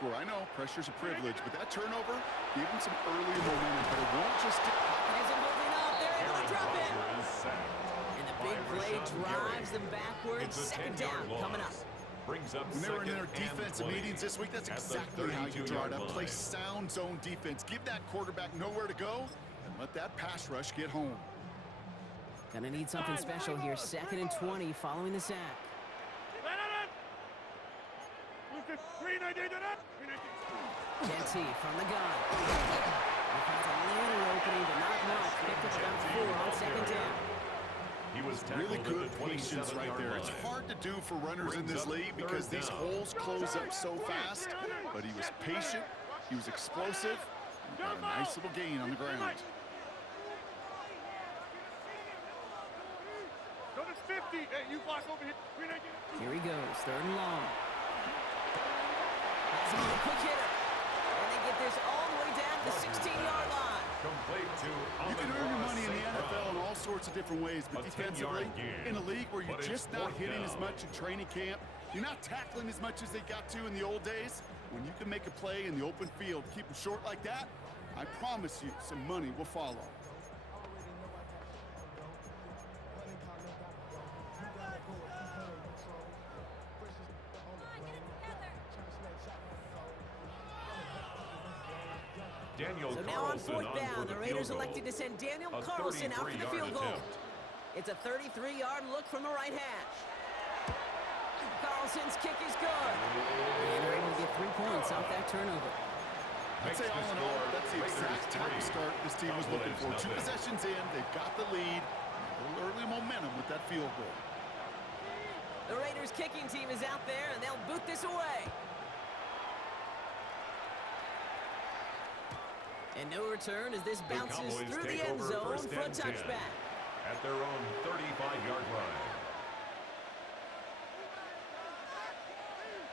score. I know pressure's a privilege, but that turnover gave him some early momentum, but it won't just... Isn't holding up. They're able to drop it. And the big play drives them backwards. Second down coming up. Brings up when they were in their defensive meetings this week, that's exactly how you draw it up. Play sound zone defense. Give that quarterback nowhere to go and let that pass rush get home. Gonna need something special here. 2nd and 20 following the sack. Gotw from the gun. He finds a little opening, but not much. Picked up about 4 on 2nd down. He was really good patience right there. It's hard to do for runners in this league because these holes close up so fast. But he was patient, he was explosive, and got a nice little gain on the ground. Go to 50. Hey, you block over here. Here he goes, 3rd and long. That's a quick hitter. And they get this all the way down to the 16-yard line. Complete to you can earn your money in the NFL in all sorts of different ways, but defensively, in a league where you're just not hitting as much in training camp, you're not tackling as much as they got to in the old days, when you can make a play in the open field, keep them short like that, I promise you some money will follow. So now on 4th down, the Raiders elected to send Daniel Carlson out for the field goal. It's a 33-yard look from the right hash. Carlson's kick is good. And they're able to get 3 points off that turnover. I'd say all in all, that's the exact type of start this team was looking for. 2 possessions in, they've got the lead, a little early momentum with that field goal. The Raiders kicking team is out there, and they'll boot this away. And no return as this bounces through the end zone for a touchback. At their own 35-yard line.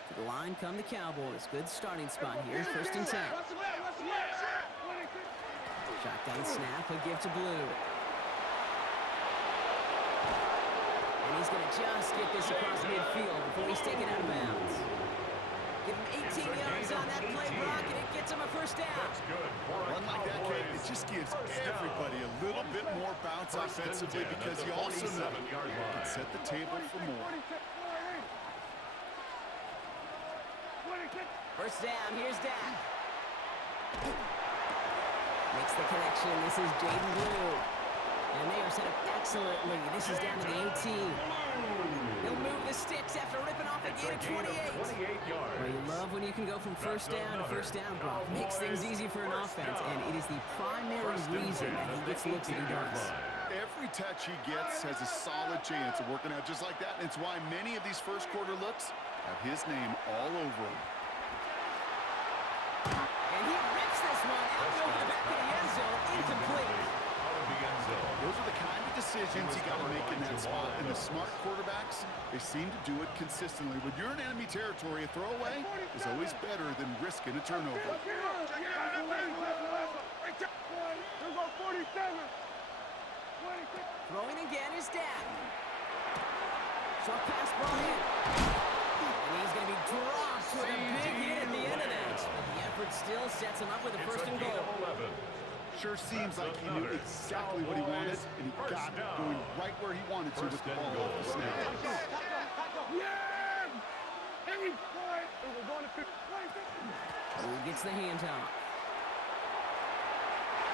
To the line come the Cowboys. Good starting spot here, 1st and 10. Shotgun snap, a give to Blue. And he's going to just get this across midfield before he's taken out of bounds. Give him 18 yards on that play, Brock, and it gets him a 1st down. That's good. Run like that, kid, it just gives everybody a little bit more bounce offensively because you also know you can set the table for more. 1st down, here's Dak. Makes the connection, this is Jaden Blue. And they are set up excellently. This is down to the 18. He'll move the sticks after ripping off a gain of 28. Well, you love when you can go from 1st down to 1st down, Brock. Makes things easy for an offense, and it is the primary reason that he gets looks that he does. Every touch he gets has a solid chance of working out just like that, and it's why many of these first quarter looks have his name all over them. And he rips this one out over the back of the end zone, incomplete. Those are the kind of decisions you got to make in that spot. And the smart quarterbacks, they seem to do it consistently. When you're in enemy territory, a throwaway is always better than risking a turnover. Throwing again is Dak. Short pass ball in. And he's going to be dropped with a big hit at the end of that. But the effort still sets him up with a 1st and goal. Sure seems like he knew exactly what he wanted, and he got it going right where he wanted to with the ball off the snap. Who gets the handoff?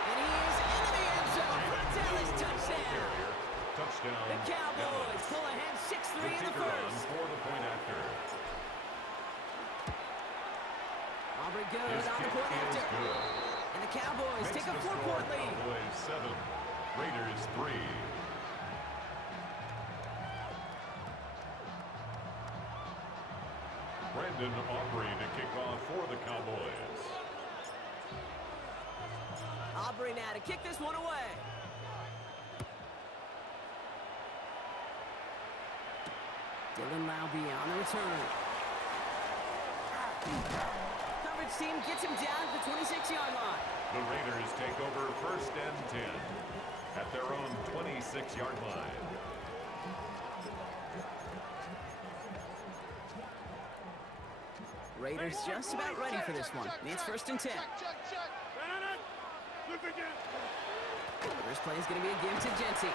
And he is into the end zone for a Dallas touchdown. The Cowboys pull ahead 6-3 in the 1st. Aubrey goes on the point after. And the Cowboys take a 4-point lead. Cowboys 7, Raiders 3. Brandon Aubrey to kick off for the Cowboys. Aubrey now to kick this one away. Dylan Laube on the return. Coverage team gets him down at the 26-yard line. The Raiders take over 1st and 10 at their own 26-yard line. Raiders just about ready for this one. It's 1st and 10. First play is going to be a give to Gentry.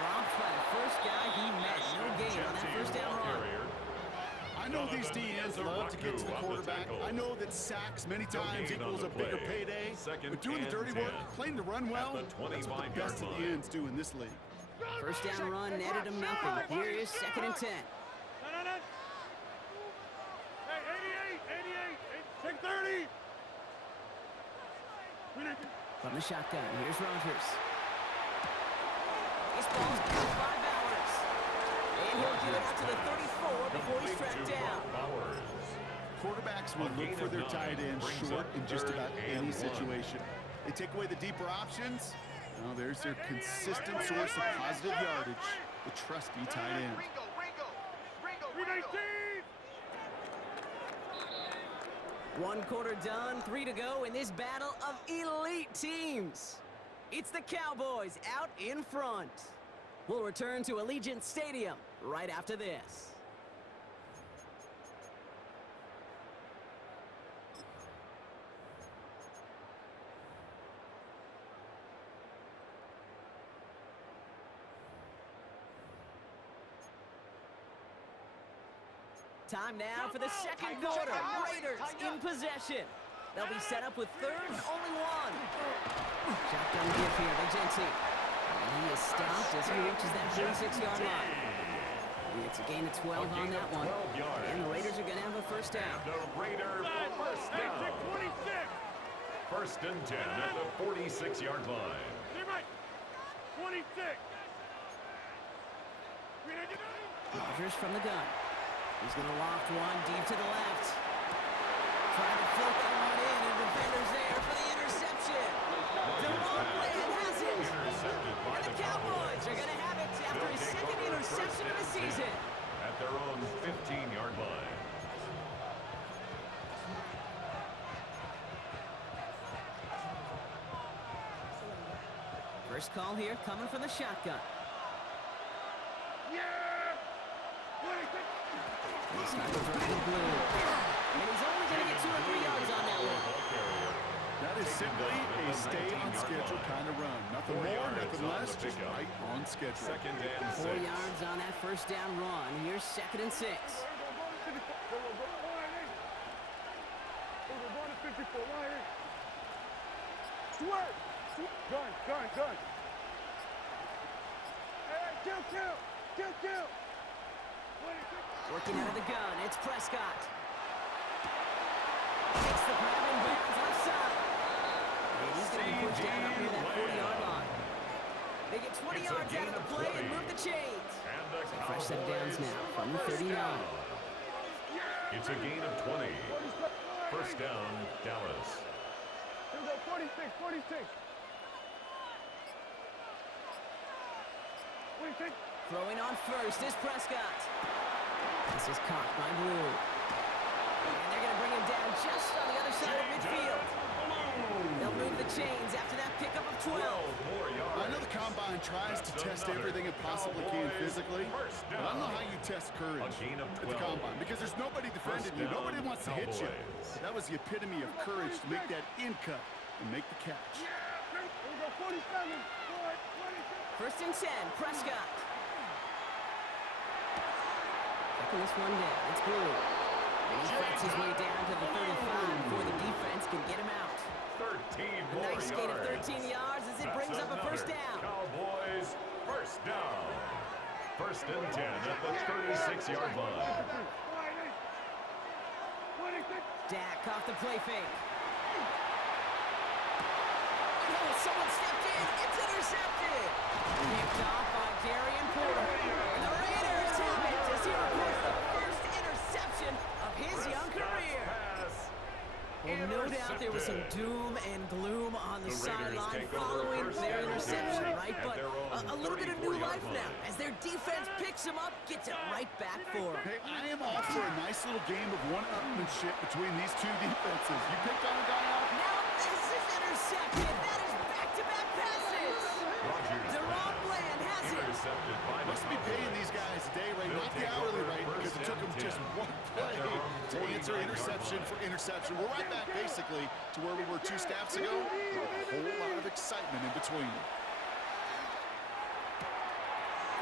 Dropped by the first guy he met. No gain on that first down run. I know these DNs love to get to the quarterback. I know that sacks many times equals a bigger payday. But doing the dirty work, playing the run well, that's what the best of the ends do in this league. First down run netted him nothing. Here is 2nd and 10. Hey, 88, take 30. From the shotgun, here's Rodgers. This ball's caught by Bowers. And he'll give it out to the 34 before he's tracked down. Quarterbacks will look for their tight end short in just about any situation. They take away the deeper options. Well, there's their consistent source of positive yardage, the trusty tight end. One quarter done, 3 to go in this battle of elite teams. It's the Cowboys out in front. We'll return to Allegiant Stadium right after this. Time now for the second quarter. Raiders in possession. They'll be set up with 3rd and only 1. Shotgun give here to Gentry. And he is stopped as he reaches that 46-yard line. It's a gain of 12 on that one. And the Raiders are going to have a first down. The Raiders first down. 1st and 10 at the 46-yard line. 26. Rodgers from the gun. He's going to loft one deep to the left. Trying to float that one in, and defender's there for the interception. Gotw has it. And the Cowboys are going to have it after his 2nd interception of the season. At their own 15-yard line. First call here coming from the shotgun. He's not going to blue. And he's only going to get 2 or 3 yards on that one. That is simply a stay-on-schedule kind of run. Nothing more, nothing less, just right on schedule. 2nd and 6. 4 yards on that first down run. Here's 2nd and 6. Gun. Hey, kill. Working out of the gun, it's Prescott. Takes the grab and bounds offside. And he's going to be pushed down up near that 40-yard line. They get 20 yards out of the play and move the chains. A fresh set of downs now from the 39. It's a gain of 20. First down, Dallas. Here we go, 46. Throwing on first is Prescott. This is caught by Blue. And they're going to bring him down just on the other side of midfield. They'll move the chains after that pickup of 12. I know the Combine tries to test everything it possibly can physically, but I don't know how you test courage at the Combine, because there's nobody defending you. Nobody wants to hit you. That was the epitome of courage to make that in cut and make the catch. 1st and 10, Prescott. Checking this one down, it's Blue. And he fights his way down to the 35 before the defense can get him out. 13 A more nice gain of yards. 13 yards as it brings up a first down. Cowboys first down. 1st and 10 at the 36-yard line. Dak off the play fake. Oh, someone stepped in. It's intercepted. Picked off by Darian Porter. And the Raiders have it as he records the first interception of his young career. Well, no doubt there was some doom and gloom on the sideline following their interception, right? But a little bit of new life now as their defense picks him up, gets it right back for him. Hey, I am all for a nice little game of one-upmanship between these two defenses. You picked on a guy off. Now this is intercepted. That is back-to-back passes. Deron Bland has it. Must be paying these guys a day rate, not the hourly rate, because it took them just one play to answer interception. interception for interception. We're right back, basically, to where we were 2 snaps ago, with a whole lot of excitement in between.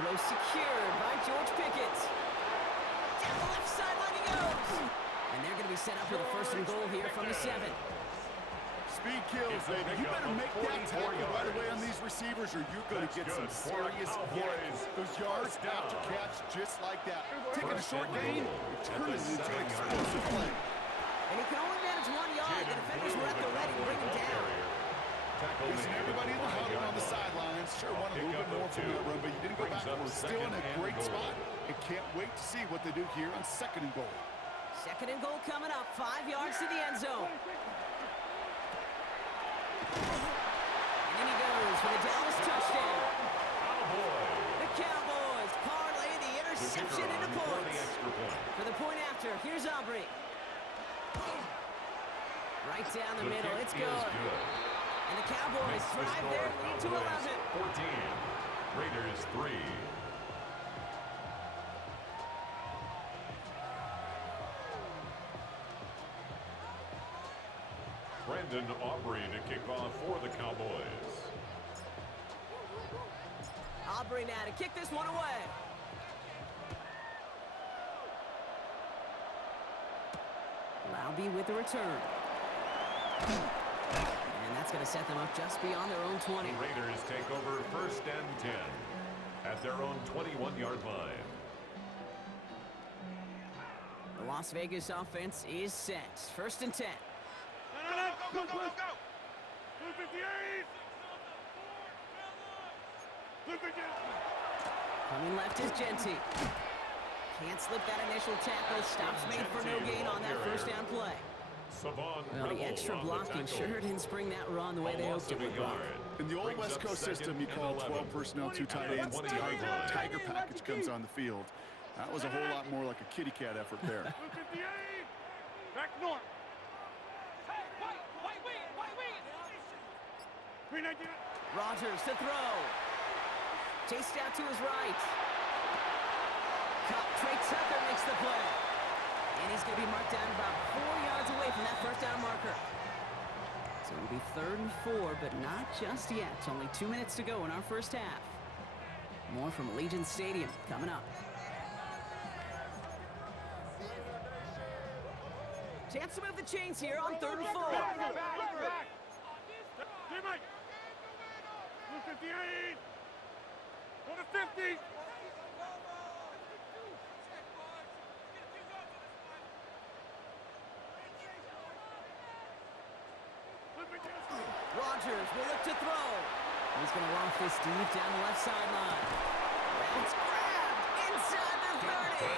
Throw secured by George Pickett. Down the left sideline he goes. And they're going to be set up with a 1st and goal here from the 7. Speed kills, baby. You better make that tackle right away on these receivers or you're going to get some serious yak. Those yards after catch just like that. Taking a short gain, turn it into an explosive play. And he can only manage 1 yard. The defenders were at the ready to bring him down. Facing everybody in the huddle on the sidelines. Sure, want a little bit more from that run, but you didn't go backwards. Still in a great spot. And can't wait to see what they do here on 2nd and goal. 2nd and goal coming up. 5 yards to the end zone. And in he goes for the Dallas touchdown. The Cowboys parlay the interception into points. For the point after, here's Aubrey. Right down the middle, it's good. And the Cowboys drive their lead to 11. 14. Raiders 3. Brandon Aubrey to kick off for the Cowboys. Aubrey now to kick this one away. Laube with the return. And that's going to set them up just beyond their own 20. The Raiders take over 1st and 10 at their own 21-yard line. The Las Vegas offense is set. 1st and 10. Go, go, go, go! 258! 258! Coming left is Genty. Can't slip that initial tackle. Stops made for no gain on that 1st down play. Well, the extra blocking sure didn't spring that run the way they hoped it would. In the old West Coast system, you call 12 personnel, 2 tight ends. Tiger package comes on the field. That was a whole lot more like a kitty cat effort there. 258! Back north! 319! Rodgers to throw. Chased out to his right. Trey Tucker makes the play. And he's going to be marked down about 4 yards away from that 1st down marker. So it'll be 3rd and 4, but not just yet. Only 2 minutes to go in our 1st half. More from Allegiant Stadium coming up. Chance to move the chains here on 3rd and 4. Back! 258! Go to 50! Rodgers will look to throw. He's going to loft this deep down the left sideline. That's grabbed inside the 30.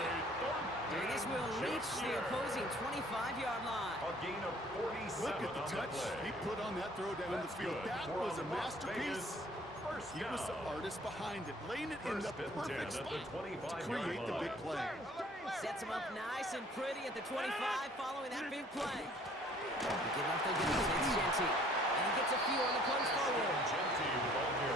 And this will reach the opposing 25-yard line. A gain of 47. Look at the touch he put on that throw down the field. That was a masterpiece. He was the artist behind it, laying it in the perfect spot to create the big play. Sets him up nice and pretty at the 25 following that big play. Give up the goods. It's Genty. And he gets a few on the punch forward.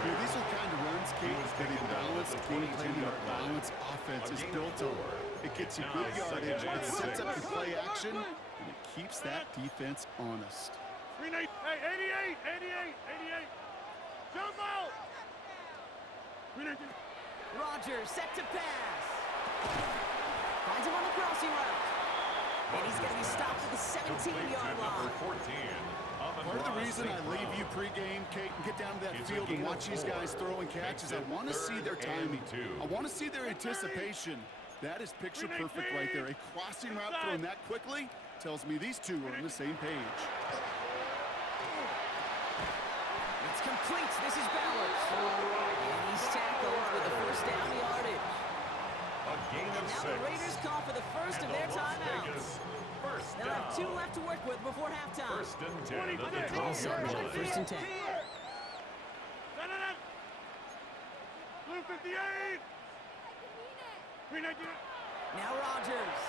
These are kind of runs Kate that he balanced, game planning, a balanced offense is built on. It gets you good yardage, it sets up the play action, and it keeps that defense honest. 88! 88! Jump out! Rodgers set to pass. Finds him on the crossing route. And he's going to be stopped at the 17-yard line. Part of the reason I leave you pregame, Kate, and get down to that field and watch these guys throw and catch is I want to see their timing. I want to see their anticipation. That is picture perfect right there. A crossing route thrown that quickly tells me these two are on the same page. It's complete. This is Bowers. And he's tackled with the 1st down yardage. And now the Raiders call for the 1st of their timeouts. They'll have 2 left to work with before halftime. 1st and 10 at the All set now. 1st and 10. Blue 58! 319! Now Rodgers.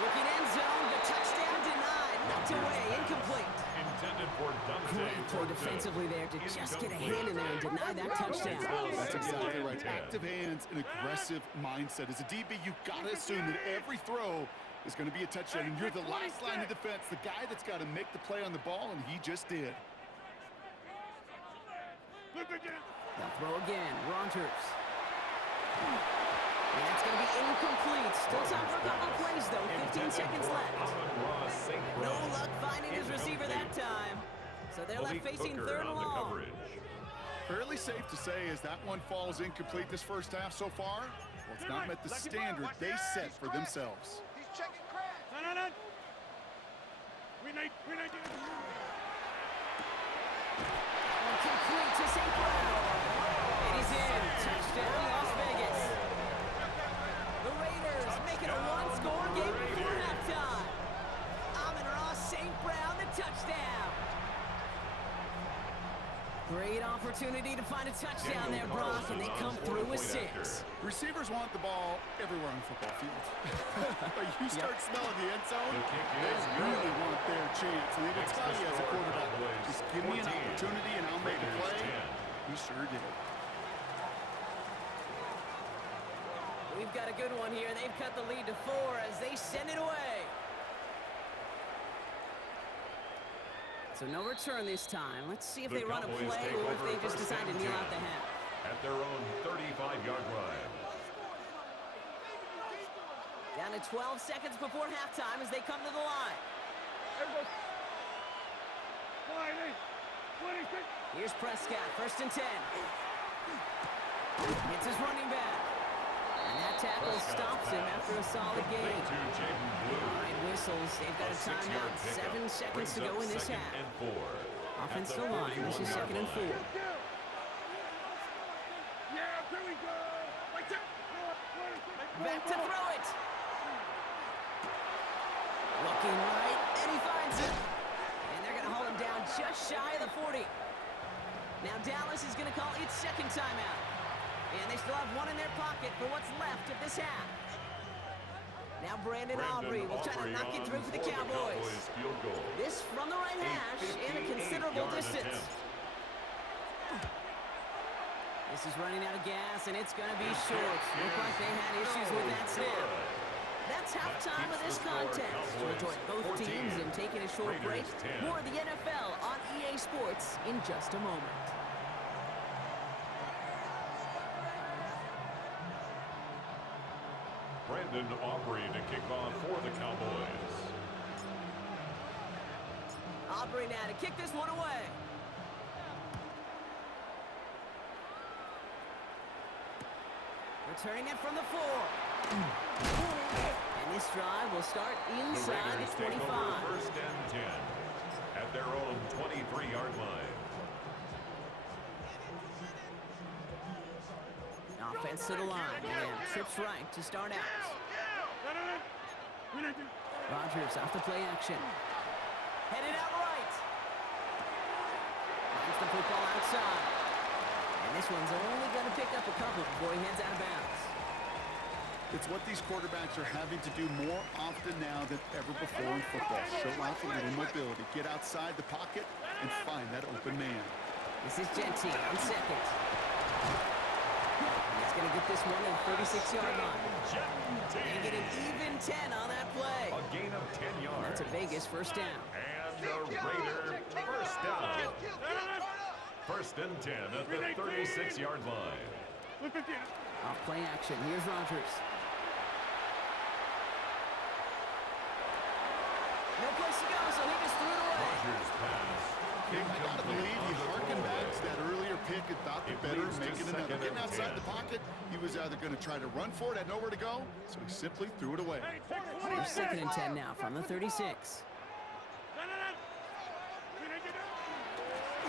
Looking end zone, the touchdown denied. Knocked away, incomplete. Intended for Great play defensively there to just get a hand in there and deny that touchdown. That's exactly right. Active hands and aggressive mindset. As a DB, you've got to assume that every throw is going to be a touchdown. And you're the last line of defense, the guy that's got to make the play on the ball, and he just did. They'll throw again. Rogers. And it's going to be incomplete. Still time for a couple of plays, though. 15 seconds left. No luck finding his receiver that time. So they're left facing third and long. Fairly safe to say as that one falls incomplete this first half so far. Well, it's not met the standard they set for themselves. He's checking cracks. No. Complete to St. Brown. And he's in. Touchdown, Las Vegas. The Raiders making a one-score game before halftime. Amon-Ra St. Brown, the touchdown. Great opportunity to find a touchdown there, Brock, and they come through with 6. Receivers want the ball everywhere on the football field. But you start smelling the end zone, they really want their chance. And they will tell you as a quarterback, just give me an opportunity and I'll make a play. He sure did. We've got a good one here. They've cut the lead to 4 as they send it away. So no return this time. Let's see if they run a play or if they just decide to kneel out the half. At their own 35-yard line. Down to 12 seconds before halftime as they come to the line. Here's Prescott, 1st and 10. It's his running back. And that tackle stops him after a solid game. All right, whistles. They've got a timeout. 7 seconds to go in this half. Offensive line. This is 2nd and 4. Back to throw it. Looking right, and he finds it. And they're going to hold him down just shy of the 40. Now Dallas is going to call its 2nd timeout. And they still have one in their pocket for what's left of this half. Now Brandon Aubrey will try to knock it through for the Cowboys. This from the right hash in a considerable distance. This is running out of gas, and it's going to be short. Look like they had issues with that snap. That's halftime of this contest. We'll join both teams in taking a short break. More of the NFL on EA Sports in just a moment. Brandon Aubrey to kick off for the Cowboys. Aubrey now to kick this one away. Returning it from the 4. And this drive will start inside the 25. 1st and 10 at their own 23-yard line. Offense to the line, and trips right to start out. Rogers off the play action. Headed out right. Finds the football outside. And this one's only going to pick up a couple before he heads out of bounds. It's what these quarterbacks are having to do more often now than ever before in football. Show off a little mobility. Get outside the pocket and find that open man. This is Gentry on 2nd. Going to get this one at the 36-yard line. And get an even 10 on that play. A gain of 10 yards. That's a Vegas 1st down. And the Raider 1st down. 1st and 10 at the 36-yard line. Off play action. Here's Rogers. No place to go, so he just threw it away. Rogers pass. I gotta believe he harkened back to that earlier pick and thought the better of making another. Getting outside the pocket, he was either going to try to run for it, had nowhere to go, so he simply threw it away. Here's 2nd and 10 now from the 36.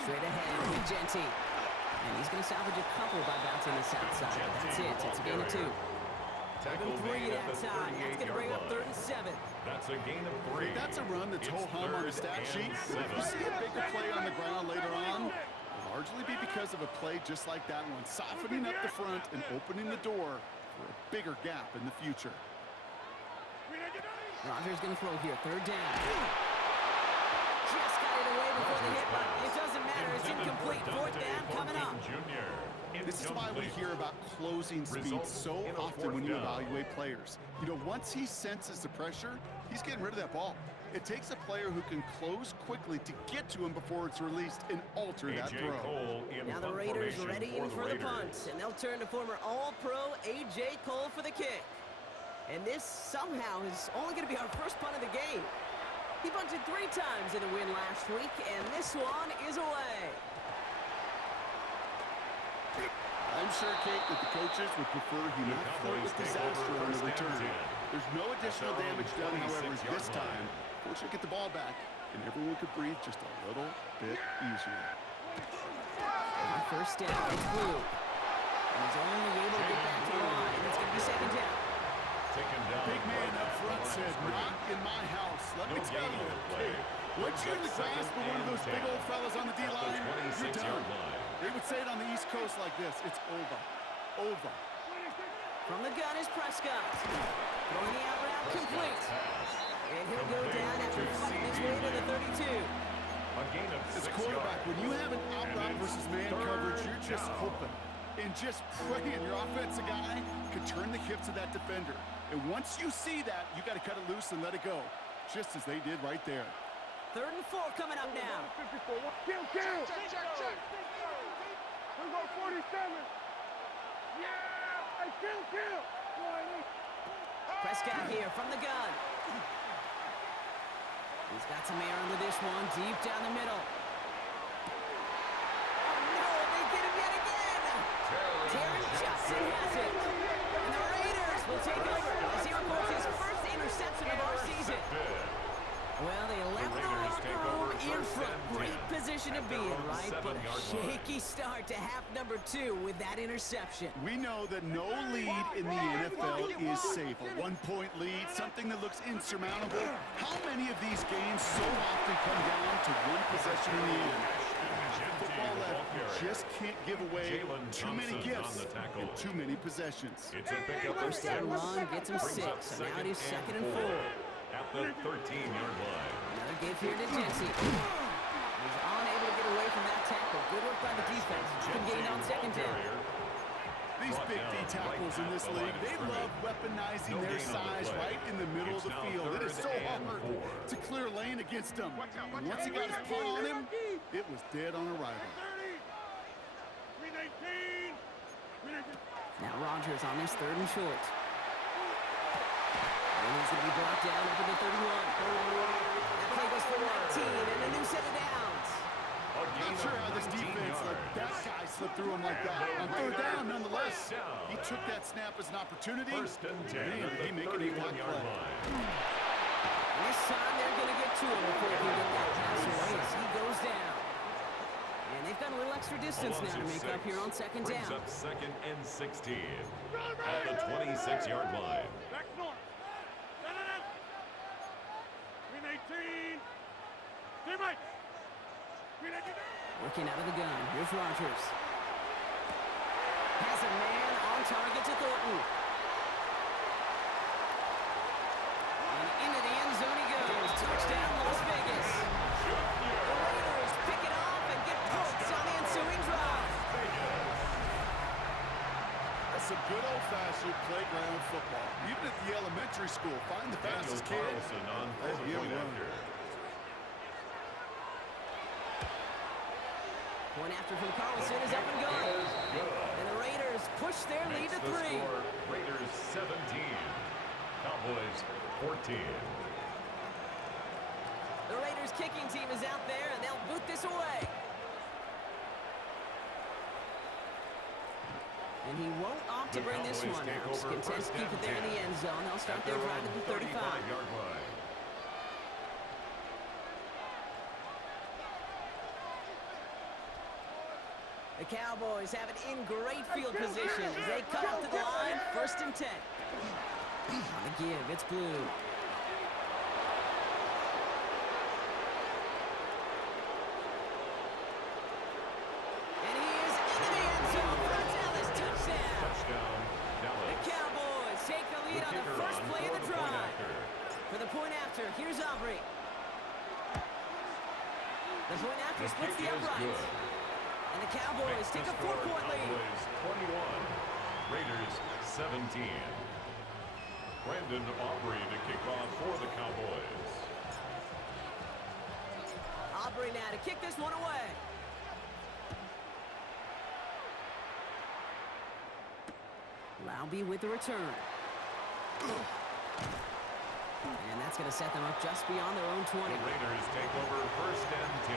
Straight ahead with Gentry. And he's going to salvage a couple by bouncing this outside. That's it. It's a gain of 2. Tackle 3 that time. That's going to bring up 3rd and 7. That's a gain of 3. That's a run that's ho-hum on the stat sheet. But if you see a bigger play on the ground later on, it'll largely be because of a play just like that one, softening up the front and opening the door for a bigger gap in the future. Rogers going to throw here. 3rd down. just got it away before the hit button. It doesn't matter. It's incomplete. Fourth down coming up. This is why we hear about closing speed so often when you evaluate players. You know, once he senses the pressure, he's getting rid of that ball. It takes a player who can close quickly to get to him before it's released and alter that throw. Now the Raiders ready in for the punt, and they'll turn to former All-Pro A.J. Cole for the kick. And this somehow is only going to be our first punt of the game. He punted 3 times in the win last week, and this one is away. I'm sure, Kate, that the coaches would prefer he not flirt with disaster on the return. There's no additional damage done, however, this time. Fortunately, get the ball back, and everyone could breathe just a little bit easier. On first down, it's Blue. And he's only able to get back to the line. It's going to be second down. Big man up front said, not in my house. Let me tell you, hey, once you're in the grasp of one of those big old fellas on the D-line, you're done. They would say it on the East Coast like this, it's over. Over. From the gun is Prescott. Throwing the out route complete. And he'll go down after fighting his way to the 32. As a quarterback, when you have an out route versus man coverage, you're just hoping and just praying your offensive guy could turn the hips of that defender. And once you see that, you got to cut it loose and let it go, just as they did right there. 3rd and 4 coming up now. Kill. Check. Who's on 47? Yeah! Hey, kill! Prescott here from the gun. He's got some air under this one, deep down the middle. Oh no, they get him yet again! Terry Johnson has it. And the Raiders will take over as he reports his first interception of our season. Well, they left the locker room in front. Great position to be in, right? But a shaky start to half number 2 with that interception. We know that no lead in the NFL is safe. A 1-point lead, something that looks insurmountable. How many of these games so often come down to one possession in the end? Football left, you just can't give away too many gifts and too many possessions. First down run gets him 6, so now it is 2nd and 4. At the 13-yard line. Another give here to Jency. He's unable to get away from that tackle. Good work by the defense. He can gain on 2nd down. These big D tackles in this league, they love weaponizing their size right in the middle of the field. It is so hard to clear lane against them. And once he got his paw on him, it was dead on arrival. Now Rodgers on this 3rd and short. And he's going to be brought down up to the 31. That play goes for 19 and a new set of downs. Not sure how this defense let that guy slip through him like that. On 3rd down, nonetheless, he took that snap as an opportunity. First and 10 Man, he make an impact play. And this time they're going to get to him before he can get that pass away as he goes down. And they've got a little extra distance now to make up here on 2nd down. Brings up 2nd and 16 at the 26-yard line. Back north. Green 18. Teammate. Green 18. Working out of the gun. Here's Rodgers. Has a man on target to Thornton. And into the end zone he goes. Touchdown, Las Vegas. The Raiders pick it off and get points on the ensuing drive. That's some good old-fashioned playground football. Even at the elementary school, find the fastest kid. On point after. Point after from Carlson is up and good. And the Raiders push their lead to 3. Raiders 17, Cowboys 14. The Raiders kicking team is out there, and they'll boot this away. And he won't opt to bring this one out. Content to keep it there in the end zone. They'll start their drive at the 35. The Cowboys have it in great field position as they cut up to the line, 1st and 10. On the give, it's Blue. And he is into the end zone for a Dallas touchdown. The Cowboys take the lead on the first play of the drive. For the point after, here's Aubrey. The point after The splits kick the is uprights. good. And the Cowboys Makes take the a score 4-point lead. Cowboys 21, Raiders 17. Brandon Aubrey to kick off for the Cowboys. Aubrey now to kick this one away. Laube with the return. And that's going to set them up just beyond their own 20. The Raiders take over first and 10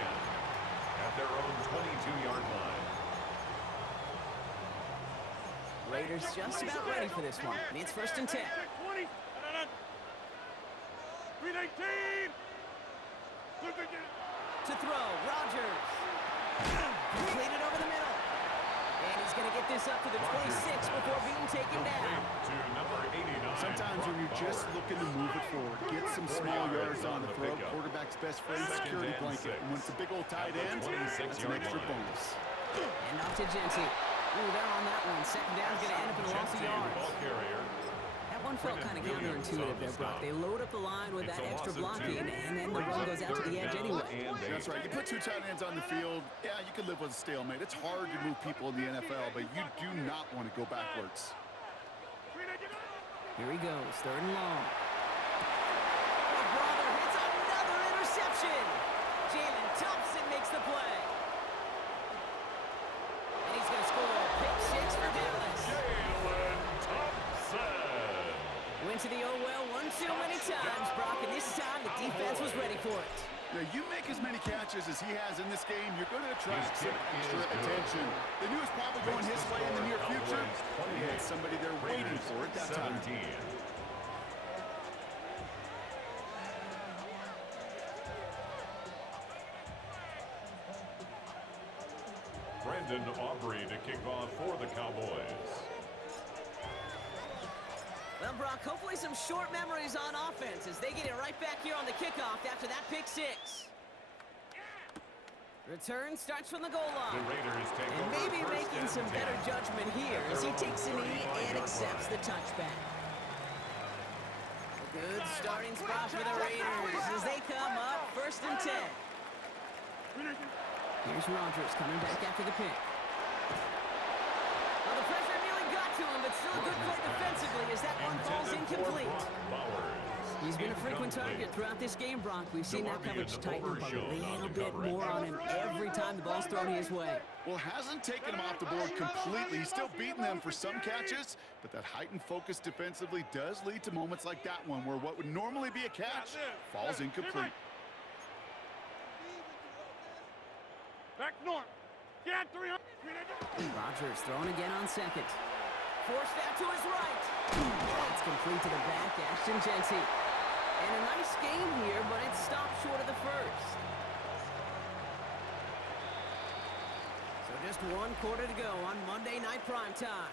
at their own 22-yard line. Raiders just about ready for this one. And it's first and 10. 20. 319. To throw, Rodgers. Completed over the middle. And he's going to get this up to the 26 before being taken down. To number 89. Sometimes when you're just looking to move it forward, get some small yards on the throw, quarterback's best friend, security blanket. And when it's a big old tight end, that's an extra bonus. And off to Genty. Ooh, they're on that one. Second down's going to end up in a loss of yards. That one felt kind of counterintuitive there, Brock. They load up the line with that extra blocking, and then the run goes out to the edge anyway. That's right. You put two tight ends on the field, yeah, you can live with a stalemate. It's hard to move people in the NFL, but you do not want to go backwards. Here he goes, third and long. Oh, brother, hits another interception. Jalen Thompson makes the play. And he's going to score a pick six for Dallas. Jalen Thompson. Went to the oh well one too many times, Brock, and this time the defense was ready for it. Now, you make as many catches as he has in this game, you're going to attract some extra attention. They knew it was probably going his way in the near future. He had somebody there waiting for it that time. Brandon Aubrey to kick off for the Cowboys. Well, Brock, hopefully some short memories on offense as they get it right back here on the kickoff after that pick six. Return starts from the goal The line. Raiders take And over maybe first making and some 10. better judgment here as he takes a knee and accepts the touchback. A good starting spot for the Raiders as they come up first and 10. Here's Rodgers coming back after the pick. Well, the pressure nearly got to him, but still a good play defensively as that one falls incomplete. He's been a frequent target throughout this game, Brock. We've seen that coverage tighten up a little bit more on him every time the ball's thrown his way. Well, hasn't taken him off the board completely. He's still beating them for some catches, but that heightened focus defensively does lead to moments like that one where what would normally be a catch falls incomplete. Back north. Get 300. Rodgers throwing again on second. Forced out to his right. That's complete to the back, Ashton Genty. And a nice game here, but it stopped short of the first. So just one quarter to go on Monday Night Primetime.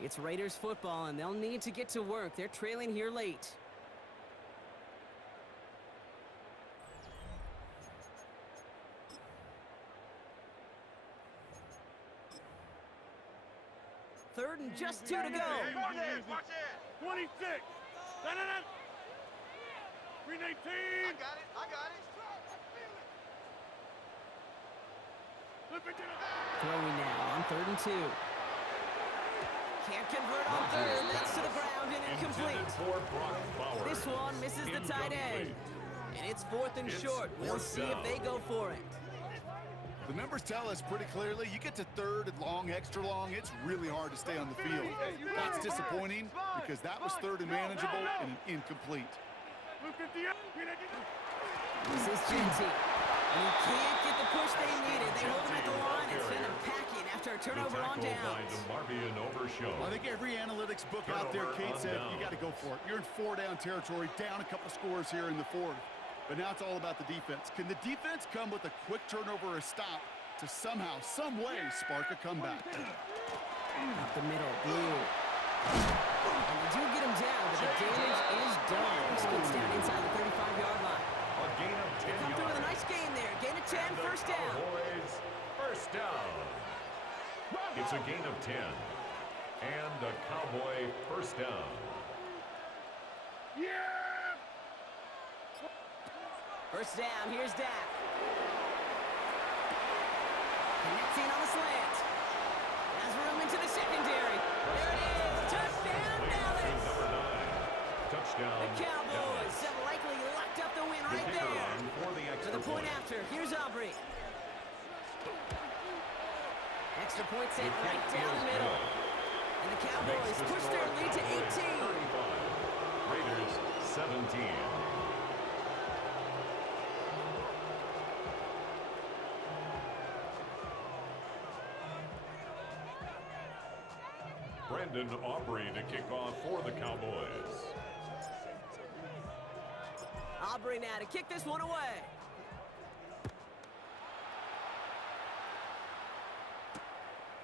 It's Raiders football, and they'll need to get to work. They're trailing here late. Third and just two to go. 26. 319. I got it. Throwing now on third and two. Can't convert on third. That's to the ground and incomplete. This one misses the tight end. And it's fourth and short. We'll see if they go for it. The numbers tell us pretty clearly, you get to third and long, extra long, it's really hard to stay on the field. That's disappointing because that was third and manageable and an incomplete. This is Genty. And he can't get the push they needed. They hold him at the line and send him packing after a turnover on downs. Well, I think every analytics book out there, Kate, said you got to go for it. You're in four-down territory, down a couple scores here in the fourth. But now it's all about the defense. Can the defense come with a quick turnover or a stop to somehow, some way, spark a comeback? Up the middle, Blue. And they do get him down, but the damage is done. He splits down inside the 35-yard line. A gain of 10 They come through with a yards. nice gain there. Gain of 10, first down. Cowboys, first down. It's a gain of 10. And a Cowboy first down. First down, here's Dak. Connecting on the slant. Has room into the secondary. There it is. Touchdown, Dallas. Number 9. Touchdown. The Cowboys have likely locked up the win right there. For the For extra the point after, here's Aubrey. Extra point sent right down the middle. And the Cowboys push their lead to 18. 35. Raiders 17. Brandon Aubrey to kick off for the Cowboys. Aubrey now to kick this one away.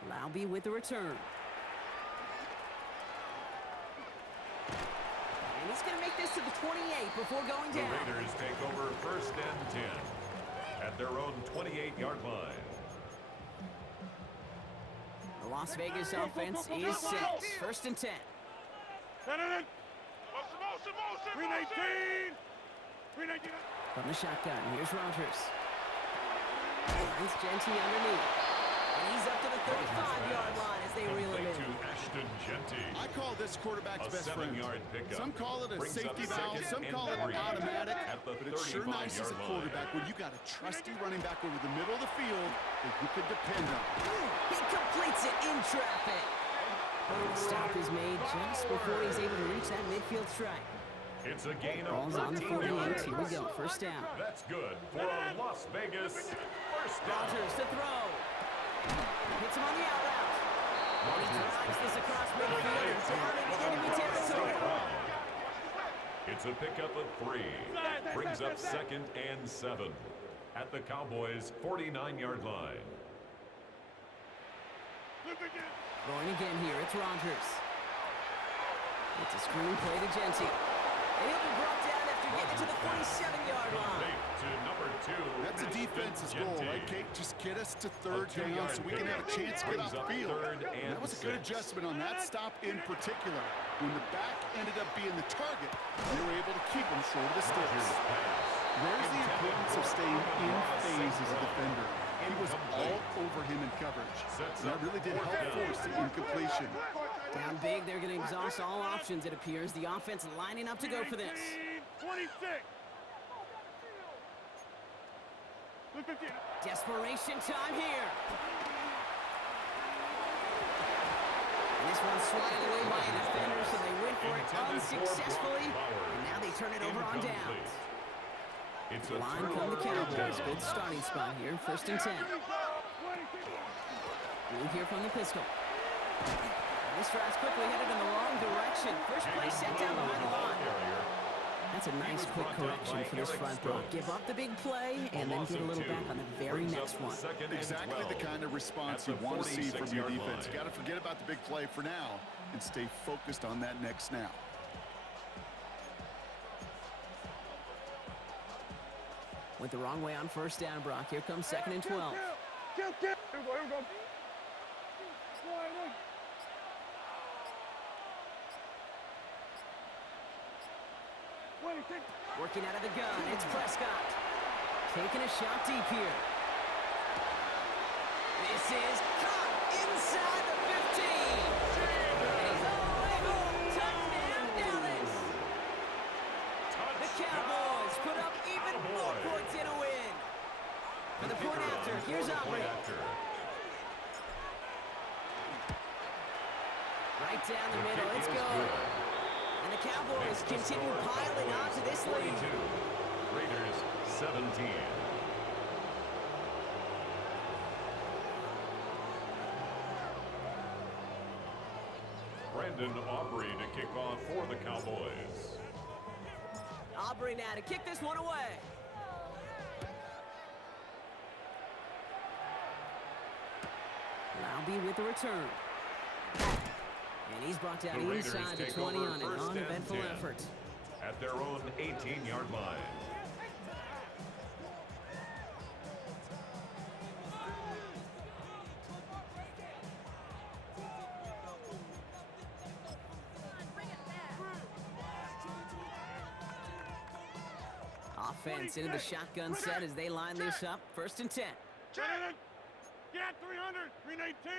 Laube with the return. And he's going to make this to the 28 before going The down. Raiders take over first and 10 at their own 28-yard line. The Las Vegas offense is set. First and 10. Green 18. Green 18. From the shotgun, here's Rogers. Finds Genty underneath. And he's up to the 35-yard line as they reel him Complete in. to Ashton Genty. I call this quarterback's A best friend. 7-yard pickup. Some call it a Brings safety up valve, second some and call it 3 automatic, at the but it's sure nice as a 35-yard line. quarterback when you got a trusty running back over the middle of the field that you could depend on. He completes it in traffic. The stop is made just before he's able to reach that midfield strike. It's a gain of Ball's on the 13 48. yards. Here we go. First down. That's good for a Las Vegas first down. Rogers to throw. Hits him on the out route. And he drives this across midfield and down into enemy territory. It's a pickup of 3. Brings up second and 7 at the Cowboys' 49-yard line. Going again here, it's Rogers. It's a screen play to Genty. And he'll be brought down after getting to the 47-yard line. Complete to number 2. That's a defense's Ashton goal, Genty. right, Kate? Just get us to third A 2-yard down so we can have a chance to get brings off up the field. third and That was a good 6. adjustment on that stop in particular. When the back ended up being the target, they were able to keep him short of the Rogers' sticks. pass. There's the importance of staying in phase as a defender. He was all Incomplete. over him in coverage. Sets And that up really did help fourth down. force the incompletion. Down big, they're going to exhaust all options, it appears. The offense lining up to go for this. 26. Desperation time here. And this one's swatted away by a defender, so they went for it Intended for unsuccessfully. Brock Bowers. And now they turn it over on downs. Incomplete. It's a Line from the turnover Cowboys. down. Good starting spot here. First and 10. Blue here from the pistol. This drive's quickly headed in the wrong direction. First play set down behind the line. That's a nice quick correction for this front row. Give up the big play and then get a little back on the very next one. Exactly the kind of response you want to see from your defense. You got to forget about the big play for now and stay focused on that next snap. Went the wrong way on first down, Brock. Here comes second and 12. Here we go. Working out of the gun, it's Prescott. Taking a shot deep here. This is caught inside the 15. And he's all the way home. Touchdown, Dallas. The Cowboys put up even more points in a win. For the point after, here's Aubrey. Right down the middle, it's good. And the Cowboys continue piling on to this lead. Raiders 17. Brandon Aubrey to kick off for the Cowboys. Aubrey now to kick this one away. Laube with the return. And he's brought down The Raiders inside the take 20 over on an first and uneventful 10 effort. at their own 18-yard line. Offense into the shotgun set as they line this up. First and 10. Get 300. 319.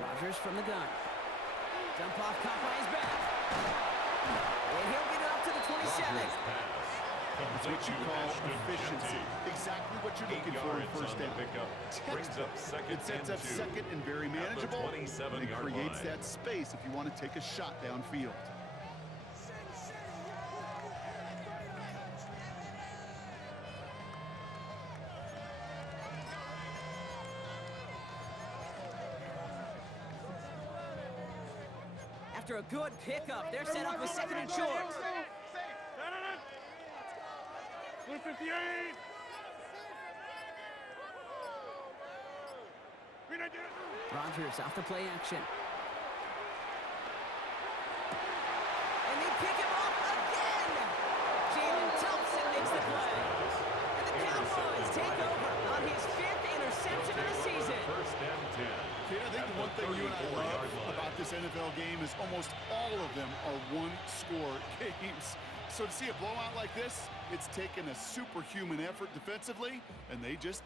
Rogers from the gun. Jump off, caught by his back. And he'll get it up to the 27. That's what you call efficiency. Exactly what you're looking for in first down. It sets up second and very manageable. And it creates that space if you want to take a shot downfield. After a good pickup, they're set up with second and short. 58. Rogers off the play action. And they pick him off again. Jalen Thompson makes the play. And the Cowboys take over on his 5th interception of the season. First and 10. Kid, I think the one thing you and I love about this NFL game is almost all of them are one-score games. So to see a blowout like this, it's taken a superhuman effort defensively, and they just